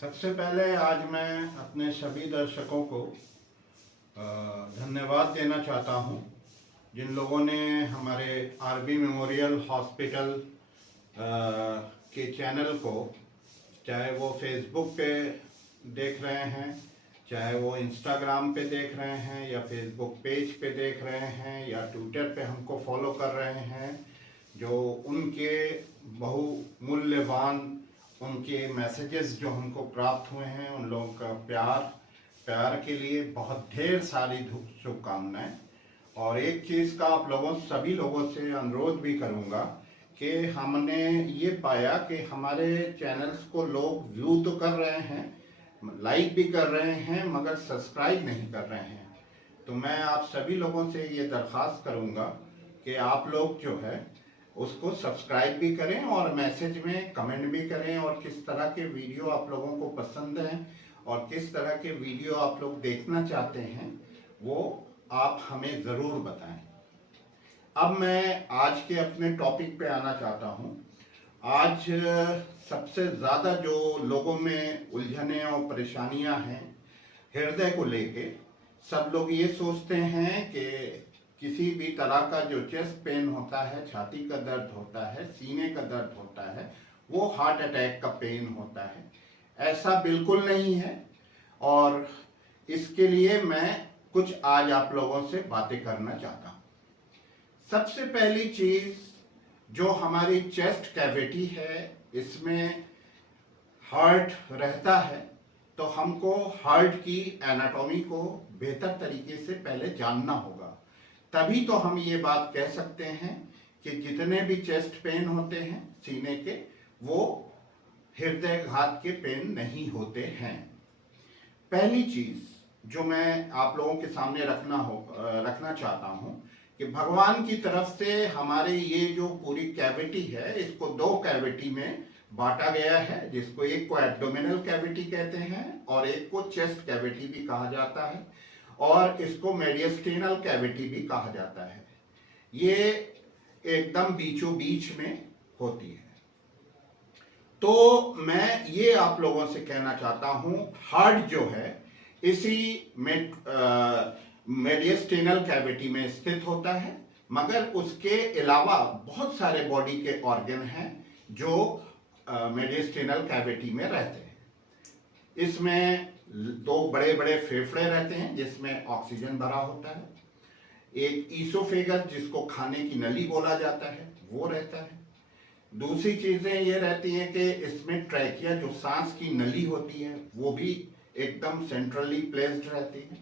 सबसे पहले आज मैं अपने सभी दर्शकों को धन्यवाद देना चाहता हूं, जिन लोगों ने हमारे आरबी मेमोरियल हॉस्पिटल के चैनल को, चाहे वो फेसबुक पे देख रहे हैं, चाहे वो इंस्टाग्राम पे देख रहे हैं, या फेसबुक पेज पे देख रहे हैं, या ट्विटर पे हमको फॉलो कर रहे हैं, जो उनके बहुमूल्यवान उनके मैसेजेस जो हमको प्राप्त हुए हैं, उन लोगों का प्यार के लिए बहुत ढेर सारी शुभकामनाएं। और एक चीज़ का आप लोगों सभी लोगों से अनुरोध भी करूंगा कि हमने ये पाया कि हमारे चैनल्स को लोग व्यू तो कर रहे हैं, लाइक भी कर रहे हैं, मगर सब्सक्राइब नहीं कर रहे हैं। तो मैं आप सभी लोगों से ये दरख्वास्त करूंगा कि आप लोग जो है उसको सब्सक्राइब भी करें और मैसेज में कमेंट भी करें, और किस तरह के वीडियो आप लोगों को पसंद हैं और किस तरह के वीडियो आप लोग देखना चाहते हैं वो आप हमें ज़रूर बताएं। अब मैं आज के अपने टॉपिक पे आना चाहता हूं। आज सबसे ज़्यादा जो लोगों में उलझने और परेशानियां हैं हृदय को लेके, सब लोग ये सोचते हैं कि किसी भी तरह का जो चेस्ट पेन होता है, छाती का दर्द होता है, सीने का दर्द होता है, वो हार्ट अटैक का पेन होता है। ऐसा बिल्कुल नहीं है, और इसके लिए मैं कुछ आज आप लोगों से बातें करना चाहता हूँ। सबसे पहली चीज़, जो हमारी चेस्ट कैविटी है, इसमें हार्ट रहता है, तो हमको हार्ट की एनाटॉमी को बेहतर तरीके से पहले जानना होगा। तभी तो हम ये बात कह सकते हैं कि जितने भी चेस्ट पेन होते हैं सीने के, वो हृदयघात के पेन नहीं होते हैं। पहली चीज जो मैं आप लोगों के सामने रखना चाहता हूं कि भगवान की तरफ से हमारे ये जो पूरी कैविटी है, इसको दो कैविटी में बांटा गया है, जिसको एक को एब्डोमिनल कैविटी कहते हैं और एक को चेस्ट कैविटी भी कहा जाता है, और इसको मेडिस्टेनल कैविटी भी कहा जाता है। ये एकदम बीचों बीच में होती है। तो मैं ये आप लोगों से कहना चाहता हूं, हार्ट जो है इसी मेडिस्टेनल कैविटी में स्थित होता है, मगर उसके अलावा बहुत सारे बॉडी के ऑर्गन हैं जो मेडिस्टेनल कैविटी में रहते हैं। इसमें दो बड़े बड़े फेफड़े रहते हैं जिसमें ऑक्सीजन भरा होता है, एक ईसोफेगस जिसको खाने की नली बोला जाता है वो रहता है। दूसरी चीजें ये रहती हैं कि इसमें ट्रैकिया जो सांस की नली होती है वो भी एकदम सेंट्रली प्लेस्ड रहती है।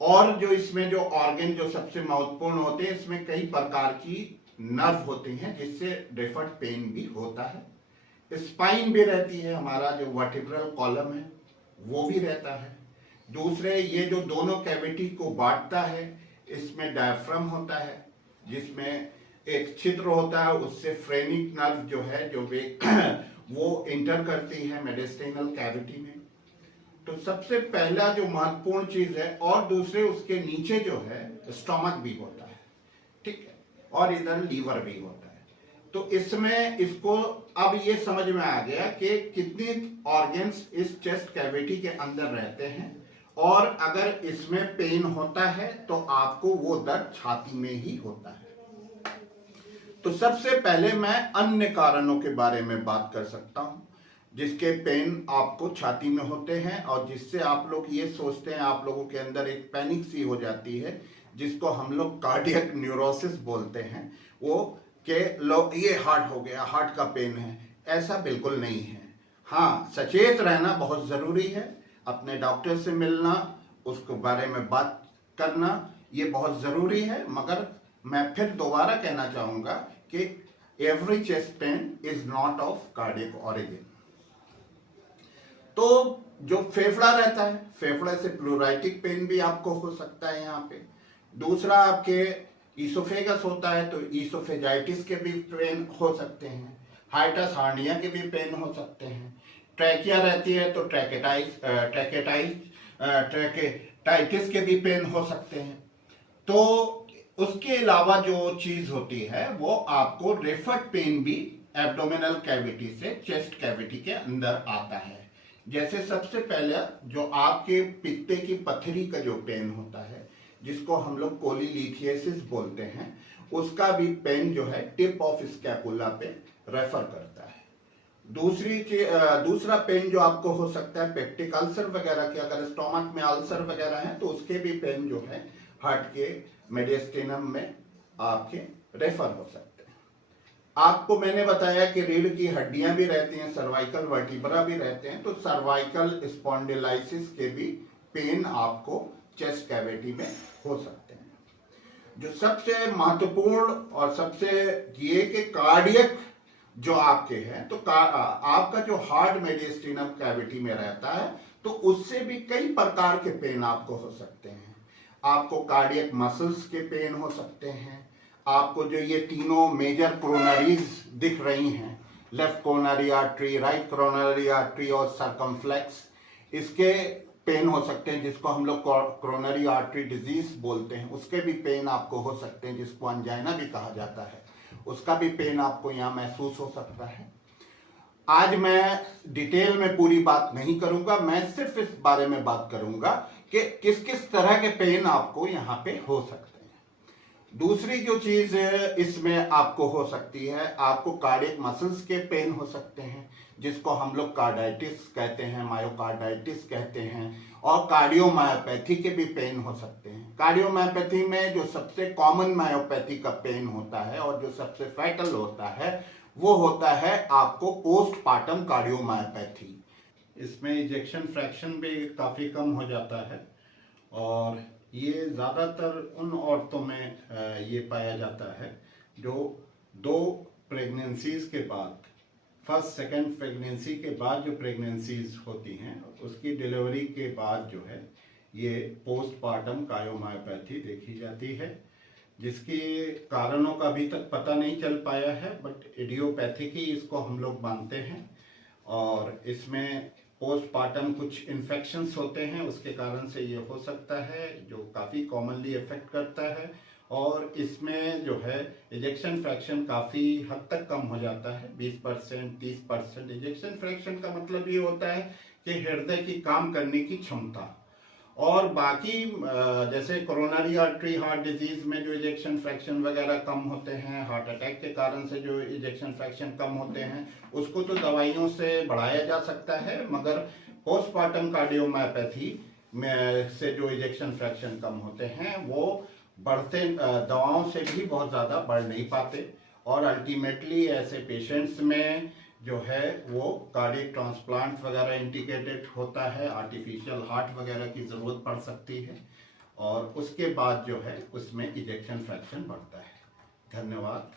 और जो इसमें जो ऑर्गन जो सबसे महत्वपूर्ण होते हैं, इसमें कई प्रकार की नर्व होते हैं जिससे डिफर्ड पेन भी होता है। स्पाइन भी रहती है, हमारा जो वर्टिब्रल कॉलम है वो भी रहता है। दूसरे ये जो दोनों कैविटी को बांटता है, इसमें डायफ्राम होता है जिसमें एक छिद्र होता है, उससे फ्रेनिक नर्व जो है जो वो इंटर करती है मेडिस्टेनल कैविटी में। तो सबसे पहला जो महत्वपूर्ण चीज है, और दूसरे उसके नीचे जो है स्टोमक भी होता है, ठीक है, और इधर लीवर भी होता है। तो इसमें इसको अब ये समझ में आ गया कि कितने ऑर्गन्स इस चेस्ट कैविटी के अंदर रहते हैं, और अगर इसमें पेन होता है तो आपको वो दर्द छाती में ही होता है। तो सबसे पहले मैं अन्य कारणों के बारे में बात कर सकता हूं जिसके पेन आपको छाती में होते हैं, और जिससे आप लोग ये सोचते हैं, आप लोगों के अंदर एक पैनिक सी हो जाती है जिसको हम लोग कार्डियक न्यूरोसिस बोलते हैं, वो कि लोग ये हार्ट हो गया, हार्ट का पेन है। ऐसा बिल्कुल नहीं है। हाँ, सचेत रहना बहुत ज़रूरी है, अपने डॉक्टर से मिलना, उसके बारे में बात करना ये बहुत ज़रूरी है। मगर मैं फिर दोबारा कहना चाहूँगा कि every chest pain is not of cardiac origin. तो जो फेफड़ा रहता है, फेफड़े से प्लूराइटिक पेन भी आपको हो सकता है यहाँ पे। दूसरा आपके ईसोफेगस होता है तो ईसोफेजाइटिस के भी पेन हो सकते हैं, हाइटस हार्निया के भी पेन हो सकते हैं। ट्रैकिया रहती है तो ट्रैकेटाइटिस के भी पेन हो सकते हैं। तो उसके अलावा जो चीज होती है वो आपको रेफर्ड पेन भी एब्डोमिनल कैविटी से चेस्ट कैविटी के अंदर आता है। जैसे सबसे पहले जो आपके पित्ते की पथरी का जो पेन होता है, जिसको हम लोग कोलीलिथियासिस बोलते हैं, उसका भी पेन जो है टिप ऑफ स्कैपुला पे रेफर करता है। दूसरा पेन जो आपको हो सकता है पेप्टिक अल्सर वगैरह के, अगर स्टोमक में अल्सर वगैरह है तो उसके भी पेन जो है हार्ट के मेडिस्टेनम में आपके रेफर हो सकते हैं। आपको मैंने बताया कि रीढ़ की हड्डियां भी रहती हैं, सर्वाइकल वर्टिब्रा भी रहते हैं, तो सर्वाइकल स्पॉन्डिलाइसिस के भी पेन आपको चेस्ट कैविटी में हो सकते हैं। जो सबसे महत्वपूर्ण और सबसे ये कि कार्डियक जो आपके हैं, तो आपका जो हार्ट मेडिस्टेनम कैविटी में रहता है, तो उससे भी कई प्रकार के पेन आपको हो सकते हैं। आपको कार्डियक मसल्स के पेन हो सकते हैं। आपको जो ये तीनों मेजर कोरोनरीज दिख रही हैं, left coronary artery, right coronary artery और सर्कमफ्लेक्स, इसके पेन हो सकते हैं, जिसको हम लोग कोरोनरी आर्टरी डिजीज बोलते हैं। उसके भी पेन आपको हो सकते हैं, जिसको अंजाइना भी कहा जाता है। उसका भी पेन आपको यहाँ महसूस हो सकता है। आज मैं डिटेल में पूरी बात नहीं करूंगा, मैं सिर्फ इस बारे में बात करूंगा कि किस किस तरह के पेन आपको यहाँ पे हो सकते हैं। दूसरी जो चीज इसमें आपको हो सकती है, आपको कार्डियक मसल्स के पेन हो सकते हैं, जिसको हम लोग कार्डाइटिस कहते हैं, मायोकार्डाइटिस कहते हैं, और कार्डियोमायोपैथी के भी पेन हो सकते हैं। कार्डियोमायोपैथी में जो सबसे कॉमन मायोपैथी का पेन होता है और जो सबसे फैटल होता है, वो होता है आपको पोस्टपार्टम कार्डियोमायोपैथी। इसमें इजेक्शन फ्रैक्शन भी काफ़ी कम हो जाता है, और ये ज़्यादातर उन औरतों में ये पाया जाता है जो 2 प्रेगनेंसीज के बाद, फर्स्ट सेकेंड प्रेगनेंसी के बाद जो प्रेगनेंसीज होती हैं, उसकी डिलीवरी के बाद जो है ये पोस्टपार्टम कार्डियोमायोपैथी देखी जाती है, जिसके कारणों का अभी तक पता नहीं चल पाया है, बट इडियोपैथिक ही इसको हम लोग मानते हैं। और इसमें पोस्टपार्टम कुछ इन्फेक्शंस होते हैं, उसके कारण से ये हो सकता है, जो काफ़ी कॉमनली इफेक्ट करता है। और इसमें जो है इजेक्शन फ्रैक्शन काफ़ी हद तक कम हो जाता है, 20% 30%। इजेक्शन फ्रैक्शन का मतलब ये होता है कि हृदय की काम करने की क्षमता। और बाकी जैसे कोरोनरी आर्टरी हार्ट डिजीज में जो इजेक्शन फ्रैक्शन वगैरह कम होते हैं, हार्ट अटैक के कारण से जो इजेक्शन फ्रैक्शन कम होते हैं, उसको तो दवाइयों से बढ़ाया जा सकता है, मगर पोस्टपार्टम कार्डियोमायोपैथी में से जो इजेक्शन फ्रैक्शन कम होते हैं, वो बढ़ते दवाओं से भी बहुत ज़्यादा बढ़ नहीं पाते। और अल्टीमेटली ऐसे पेशेंट्स में जो है वो कार्डियक ट्रांसप्लांट वगैरह इंडिकेटेड होता है, आर्टिफिशियल हार्ट वगैरह की ज़रूरत पड़ सकती है, और उसके बाद जो है उसमें इजेक्शन फ्रैक्शन बढ़ता है। धन्यवाद।